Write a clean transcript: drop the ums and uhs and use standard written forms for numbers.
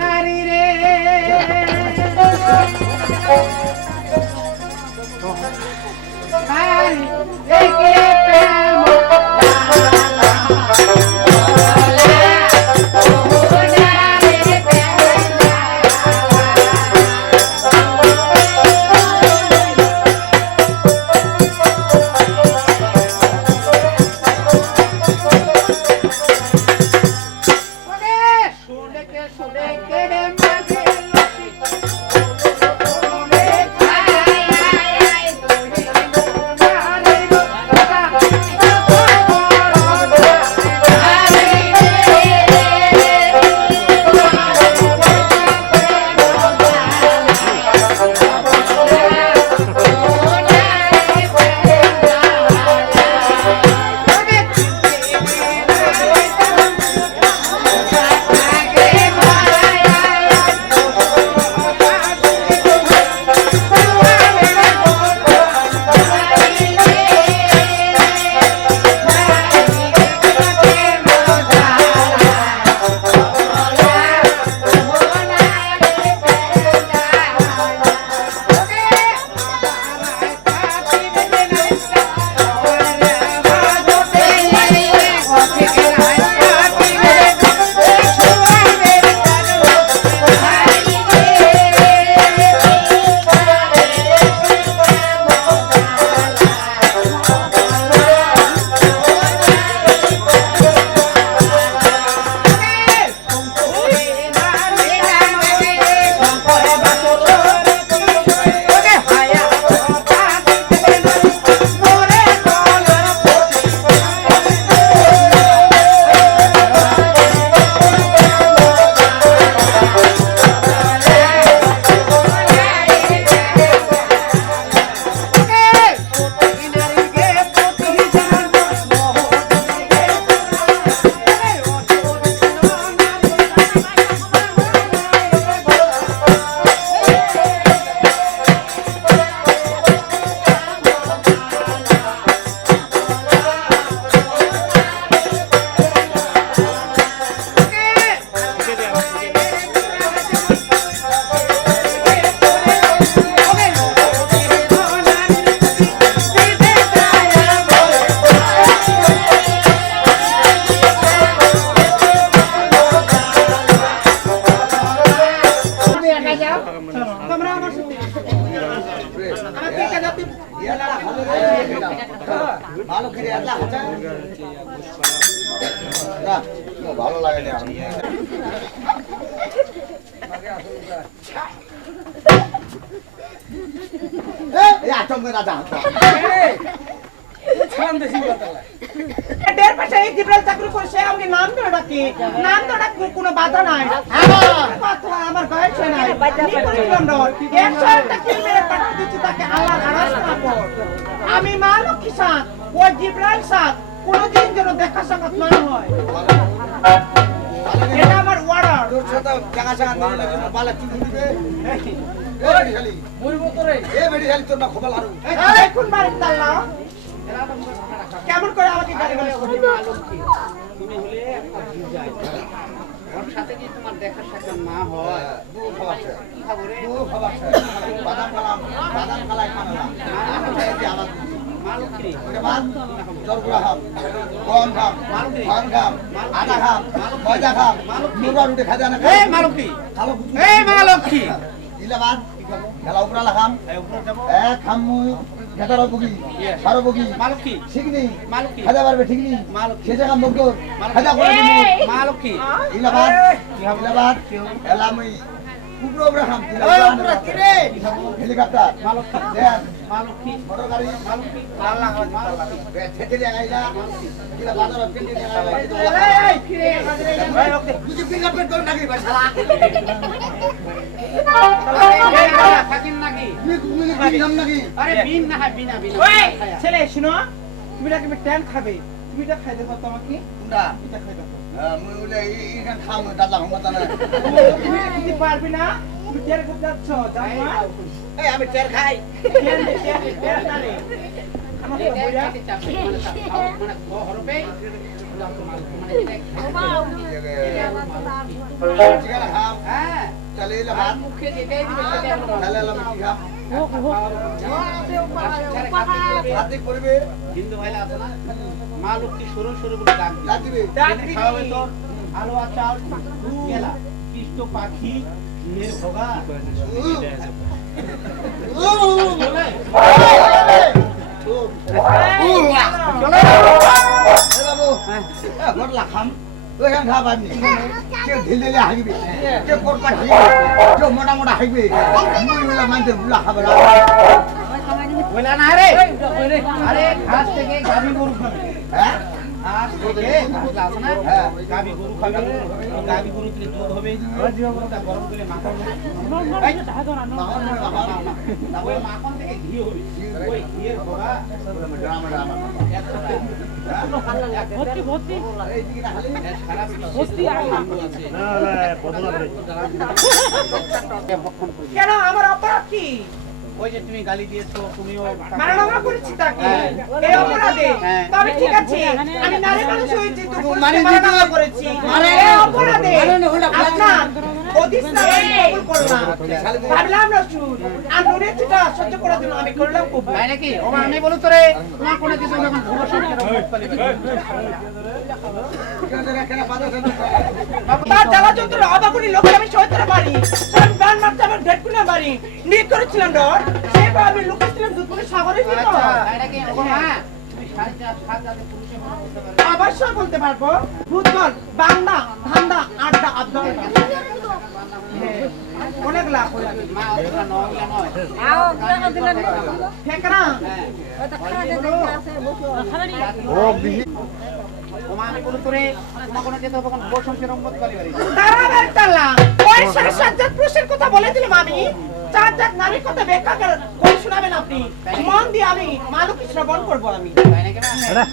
নারী রে নারী একে প্রেম ভালো লাগে না আচমকা রাজা কোনো বাধা নাই আমার গায়ে নাই তাকে আমি মা লক্ষ্মী সাথ ওই জিব্রাইল সাথ কোনদিন যেন দেখা সাক্ষাৎ না হয় এটা আমার অর্ডার তোর সাথে দেখা সাক্ষাৎ না হলে বালা চুরি দিবে তোর না খোলা লাড়ু কোন বাড়ির তাল্লা কেমন করে আমাকে গালি গালি করবে তুমি হলে একটা বুঝাই ওর সাথে কি তোমার দেখা সাক্ষাৎ না হয় দুধ খাওয়াচ্ছে কি খাবো রে দুধ খাওয়াচ্ছে বাদাম কালাই খানা আমার মালুকি জলগুড়া খাম গম খাম ধান খাম আটা খাম ময়দা খাম মুরগা রুটি খাজা না এই মালুকি খালো এই মালুকি ইলাবাদ খেলা উপরা লাখাম এক খাম মুই ঘেটারো বুগি সারো বুগি মালুকি ঠিকনি মালুকি খাজা পারবে ঠিকনি সে জায়গা মুগ্ধ খাজা করে দিমু মালুকি ইলাবাদ এলামই কুকুরো ব্রাহাম হেলিকপ্টার মালুকি দেন মালুকি মোটর গাড়ি মালুকি আল্লাহ আল্লাহ ঠেকে দেখাইলা কিলা বাজার পিন্ডি এই ফিরে এই ওকে তুই ফিঙ্গারপ্রিন্ট করে নাকি ভাই শালা থাকিন নাকি তুমি বিনাম নাকি আরে বিন না বিনা বিনা ওই ছেলে শুনো তুমি নাকি ট্যান খাবে তুমি এটা খাই দেখো তোমাকে কোনটা এটা খাই দেখো মুই বলে এইখান খাম দাদা হমতা না তুমি দিতে পারবে না তুমি টের করতে যাচ্ছ যাও না এই আমি টের খাই টের না রে আমার তো বইরা মানে হরবে ঠিকানা খাম তাহলে এলে আর ভাত মুখে যেটাই দিবে সেটাই আমরা তাহলে এলাম কি খাম ভাত দিক করবে হিন্দু ভাইরা আছে না মা লক্ষ্মী সরু সরু বলে ডাক দিবে। ডাক দিবে এখানে খাওয়াবে তো আলো আচার গেলা কৃষ্ণ পাখি নির্ভোগা ওইখান খাওয়া পাবনি কেউ ঢিলে হাসবে কেউ কোটপা হাসবে কেউ মোটা মোটা হাসবে মুই বলে মানতে বুলা খাবে না বলে না রে আরে ঘাস থেকে গাভী গরু খাবে হ্যাঁ ঘাস থেকে ঘাস আছে না হ্যাঁ। গাভী গরু খাবে গাভী গরু থেকে দুধ হবে ওটা গরম করে মাখন হবে তারপরে মাখন থেকে ঘি হবে ওই ঘিয়ের ভরা সারা কেন আমার অপরাধ কি? ওই যে তুমি গালি দিয়েছো তুমিও মারামারি করেছি তাকে হ্যাঁ। এই অপরাধে হ্যাঁ। তবে ঠিক আছে আমি নারী মানুষ হয়েছি তো মানে মারামারি করেছি এই অপরাধে আপনার অধিষ্ঠান কবুল করলাম ভাবলাম না শুন আর নুনের চিটা সহ্য করার জন্য আমি করলাম কবুল তাই নাকি ও আমি বলো তো রে তোমার কোনো কিছু যখন ভুলো সংসার তার জ্বালা যন্ত্র অবাগুনি লোক আমি সহ্য পারি সব গান মারতে আমার ডেট খুলে পারি নিয়ে করেছিলাম ডর সেবার আমি লুকিয়েছিলাম দুপুরে সাগরের ভিতর তাই নাকি ও মা তুমি 7.5 যাতে পুরুষে মনে করতে পারবে অবশ্যই বলতে পারবো ভূতগল বাংলা ধান্দা আড্ডা আব্দুল অনেক লাভ মা ওটা নগলা নয় ফেকরা ও মা আমি বলো তো রে তোমার কোনো যেতে হবে কোনো ভুলো সংসার রম্বত করে বাড়ি দাঁড়াবার তাল্লা ওই সাড়ে 7 পুরুষের কথা বলে দিলাম আমি 4 নারীর কথা ব্যাখ্যা করে শোনাবেন আপনি মন দিয়ে আমি মালুকি শ্রবণ করবো আমি তাই নাকি মা